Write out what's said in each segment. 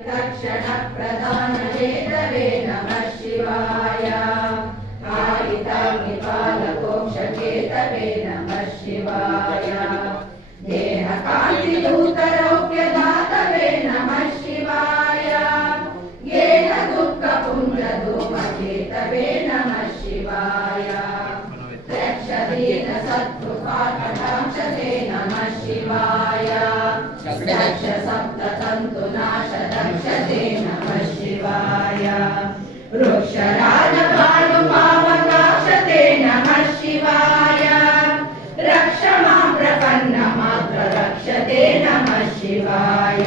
दक्षिणप्रधानवेदवे नमः शिवाय। आयिताग्निपालकोक्षकेतवे नमः शिवाय। देहकान्तिदूतरौप्यदातवे नमः शिवाय। येन दुःखपुञ्जधूमकेतवे नमः शिवाय। रक्षदीनसत्कृपाकटाक्षते नमः शिवाय। दक्ष सप्ततन्तुनाश दक्षते नमः शिवाय। वृक्षराजभानुपावकाक्षते नमः शिवाय। रक्ष मां प्रपन्नमात्र रक्षते नमः शिवाय।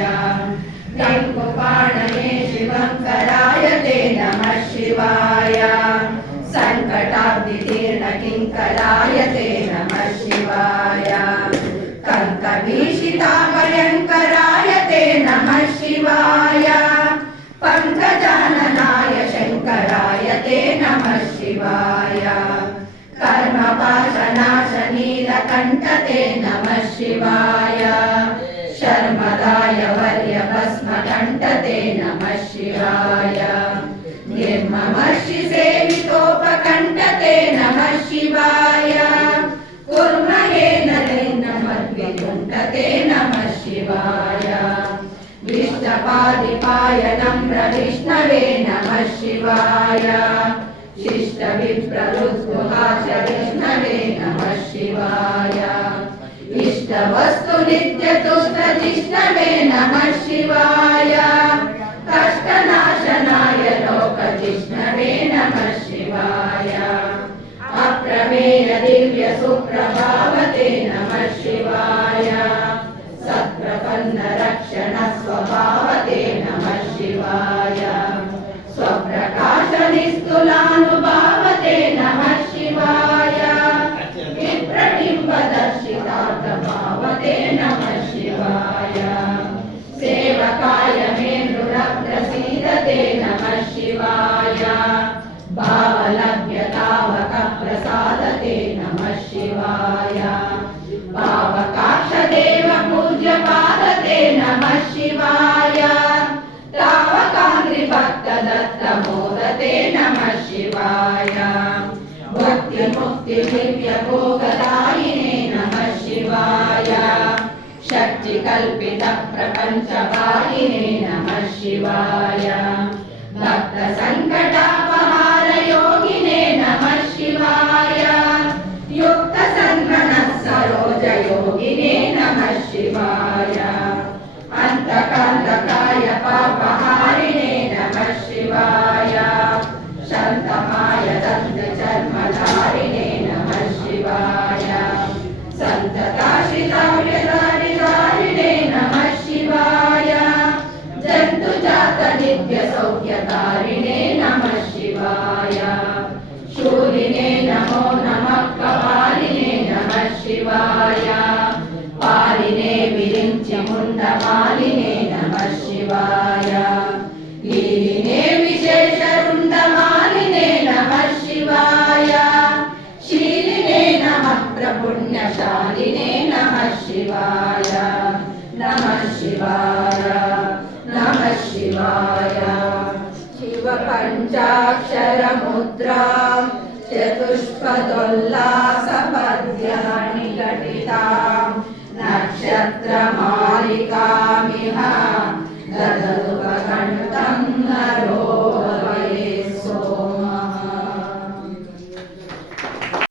गङ्गुपाणये शिवङ्कराय ते नमः शिवाय। सङ्कटाब्धितीर्णकिङ्कराय ते नमः शिवाय। कङ्कवीशिताभयङ्कराय ते नमः शिवाय। पङ्कजाननाय शङ्कराय ते नमः शिवाय। कर्मपाशनाशनीलकण्ठ ते नमः शिवाय। शर्मदाय वर्यभस्मकण्ठ ते नमः शिवाय। निर्ममर्षिसेवितोपकण्ठ ते नमः शिवाय। कुर्मयेन नमद्विकुण्ठ ते नमः शिवाय। विष्टपादिपायनं विष्णवे नमः शिवाय। शिष्टविप्रलुद्गुहाच विष्णवे नमः शिवाय। इष्टवस्तु नित्यतुष्टजिष्णवे नमः शिवाय। कष्टनाशनाय लोकजिष्णवे नमः शिवाय। अप्रमेय दिव्य सुप्रभावते नमः शिवाय। सत्प्रपन्न रक्षण स्वभावते नमः शिवाय। स्वप्रकाश निस्तुलानुभावते नमः शिवाय। विप्रबिम्ब दर्शितार्थभावते नमः शिवाय। सेवकाय मेन्दुरप्रसीदते नमः शिवाय। भावलभ्यतावकप्रसादते नमः शिवाय। भावकाक्षदेव पूज्यपादते नमः शिवाय। तावकाङ्घ्रिभक्तदत्तमोदते नमः शिवाय। भक्तिमुक्तिदिव्यभोगदायिने नमः शिवाय। शक्तिकल्पितप्रपञ्चवाहिने नमः शिवाय। भक्तसङ्कटापहारयोगिने नमः शिवाय। युक्तसन्मनः सरोजयोगिने नमः शिवाय। अन्तकान्तकाय पापहारिणे नमः शिवाय। शन्तमाय दन्तचर्मधारिणे नमः शिवाय। सन्तताशिताव्यधारिणे नमः शिवाय। जन्तुजातनित्यसौख्यकारिणे नमः शिवाय। शूलिने नमो नमः कपालिने नमः शिवाय। पालिने विरिञ्चिमुण्डमालिने नमः शिवाय। लीलिने विशेषरुण्डमालिने नमः शिवाय। शीलिने नमः प्रपुण्यशालिने नमः शिवाय। नमः शिवाय नमः शिवाय। शिवपञ्चाक्षरमुद्रां चतुष्पदोल्लासपद्यानि घटितां नक्षत्रमालिकामिह ददतु